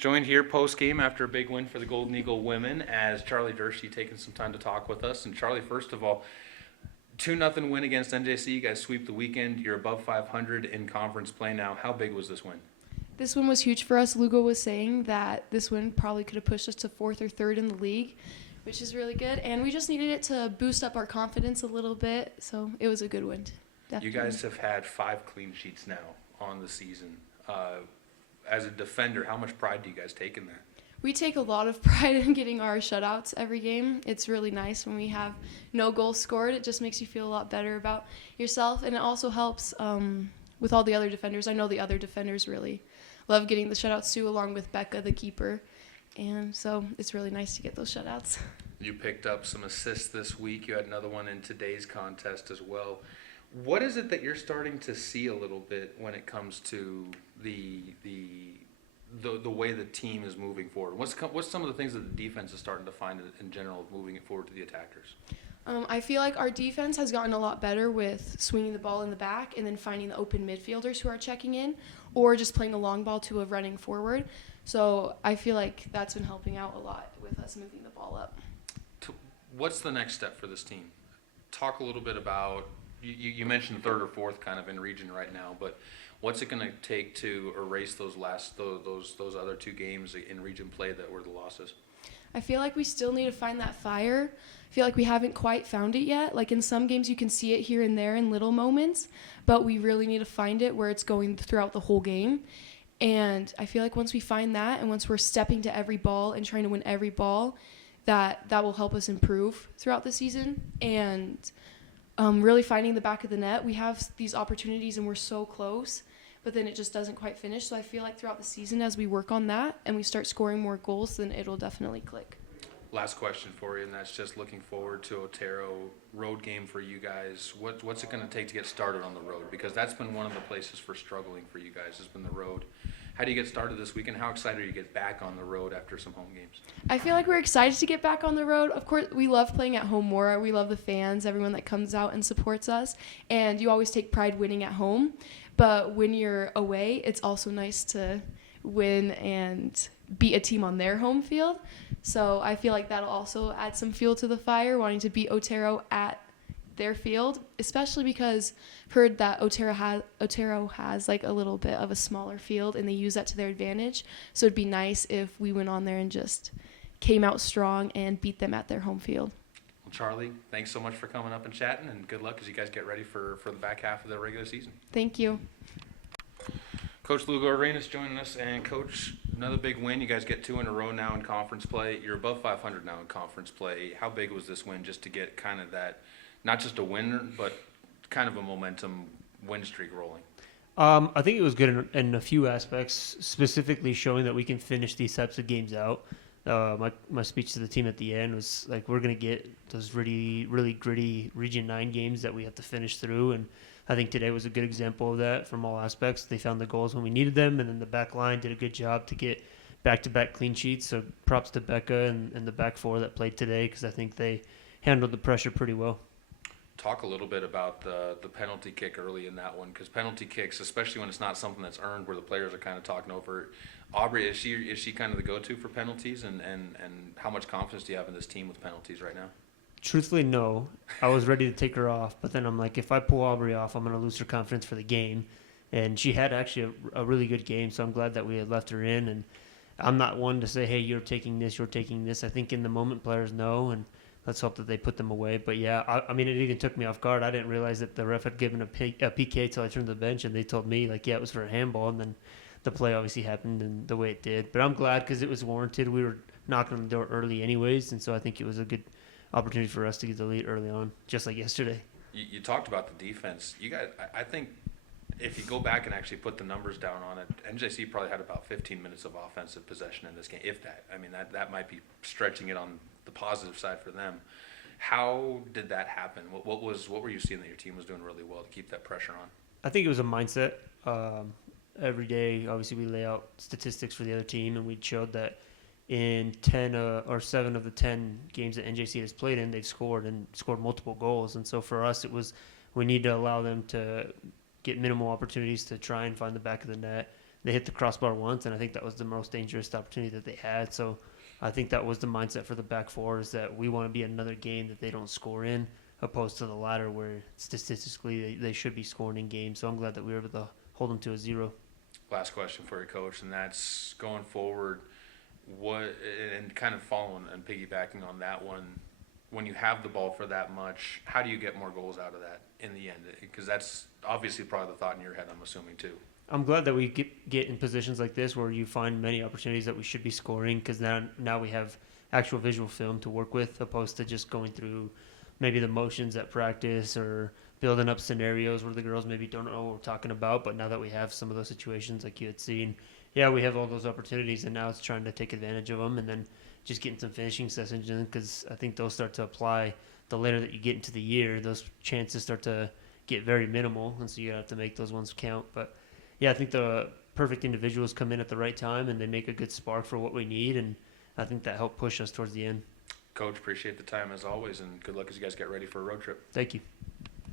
Joined here post-game after a big win for the Golden Eagle women as Charlee Durtsche taking some time to talk with us. And Charlie, first of all, 2-0 win against NJC. You guys sweep the weekend. You're above 500 in conference play now. How big was this win? This win was huge for us. Lugo was saying that this win probably could have pushed us to fourth or third in the league, which is really good. And we just needed it to boost up our confidence a little bit. So it was a good win. Definitely. You guys have had 5 clean sheets now on the season. As a defender, how much pride do you guys take in that? We take a lot of pride in getting our shutouts every game. It's really nice when we have no goals scored. It just makes you feel a lot better about yourself, and it also helps with all the other defenders. I know the other defenders really love getting the shutouts too, along with Becca, the keeper, and so it's really nice to get those shutouts. You picked up some assists this week. You had another one in today's contest as well. What is it that you're starting to see a little bit when it comes to the way the team is moving forward? What's some of the things that the defense is starting to find in general moving it forward to the attackers? I feel like our defense has gotten a lot better with swinging the ball in the back and then finding the open midfielders who are checking in, or just playing a long ball to a running forward. So I feel like that's been helping out a lot with us moving the ball up. What's the next step for this team? Talk a little bit about, you mentioned third or fourth kind of in region right now, but what's it going to take to erase those other 2 games in region play that were the losses? I feel like we still need to find that fire. I feel like we haven't quite found it yet. Like in some games you can see it here and there in little moments, but we really need to find it where it's going throughout the whole game. And I feel like once we find that, and once we're stepping to every ball and trying to win every ball, that will help us improve throughout the season. And really finding the back of the net. We have these opportunities and we're so close, but then it just doesn't quite finish. So I feel like throughout the season, as we work on that and we start scoring more goals, then it'll definitely click. Last question for you, and that's just looking forward to Otero road game for you guys. What's it going to take to get started on the road? Because that's been one of the places for struggling for you guys, has been the road. How do you get started this weekend? How excited are you to get back on the road after some home games? I feel like we're excited to get back on the road. Of course, we love playing at home more. We love the fans, everyone that comes out and supports us. And you always take pride winning at home. But when you're away, it's also nice to win and beat a team on their home field. So I feel like that'll also add some fuel to the fire, wanting to beat Otero at their field, especially because I've heard that Otero has like a little bit of a smaller field and they use that to their advantage. So it'd be nice if we went on there and just came out strong and beat them at their home field. Well, Charlie, thanks so much for coming up and chatting, and good luck as you guys get ready for the back half of the regular season. Thank you. Coach Lugo Arenas joining us, and Coach, another big win. You guys get 2 in a row now in conference play. You're above 500 now in conference play. How big was this win just to get kind of that, not just a winner, but kind of a momentum win streak rolling? I think it was good in a few aspects, specifically showing that we can finish these types of games out. My speech to the team at the end was like, we're going to get those really, really gritty Region 9 games that we have to finish through, and I think today was a good example of that from all aspects. They found the goals when we needed them, and then the back line did a good job to get back-to-back clean sheets. So props to Becca and the back 4 that played today, because I think they handled the pressure pretty well. Talk a little bit about the penalty kick early in that one, because penalty kicks, especially when it's not something that's earned where the players are kind of talking over. Aubrey, is she kind of the go-to for penalties, and how much confidence do you have in this team with penalties right now? Truthfully, no. I was ready to take her off, but then I'm like, if I pull Aubrey off, I'm going to lose her confidence for the game. And she had actually a really good game, so I'm glad that we had left her in. And I'm not one to say, hey, you're taking this, you're taking this. I think in the moment players know, and let's hope that they put them away. But, yeah, I mean, it even took me off guard. I didn't realize that the ref had given a PK until I turned to the bench, and they told me, like, yeah, it was for a handball. And then the play obviously happened in the way it did. But I'm glad because it was warranted. We were knocking on the door early anyways, and so I think it was a good opportunity for us to get the lead early on, just like yesterday. You talked about the defense. You guys, I think if you go back and actually put the numbers down on it, NJC probably had about 15 minutes of offensive possession in this game, if that. I mean, that might be stretching it on the positive side for them. How did that happen? What were you seeing that your team was doing really well to keep that pressure on? I think it was a mindset. Every day, obviously, we lay out statistics for the other team, and we showed that in 10 or 7 of the 10 games that NJC has played in, they've scored multiple goals. And so for us, it was we need to allow them to get minimal opportunities to try and find the back of the net. they hit the crossbar once, and I think that was the most dangerous opportunity that they had. So I think that was the mindset for the back four, is that we want to be another game that they don't score in, opposed to the latter where statistically they should be scoring in games. So I'm glad that we were able to hold them to a 0. Last question for you, Coach, and that's going forward, what, and kind of following and piggybacking on that one, when you have the ball for that much, how do you get more goals out of that in the end? Because that's obviously probably the thought in your head, I'm assuming, too. I'm glad that we get in positions like this where you find many opportunities that we should be scoring, because now we have actual visual film to work with, opposed to just going through maybe the motions at practice or building up scenarios where the girls maybe don't know what we're talking about. But now that we have some of those situations like you had seen, yeah, we have all those opportunities, and now it's trying to take advantage of them and then just getting some finishing sessions in, because I think those start to apply the later that you get into the year. Those chances start to get very minimal, and so you have to make those ones count. But yeah, I think the perfect individuals come in at the right time, and they make a good spark for what we need, and I think that helped push us towards the end. Coach, appreciate the time as always, and good luck as you guys get ready for a road trip. Thank you.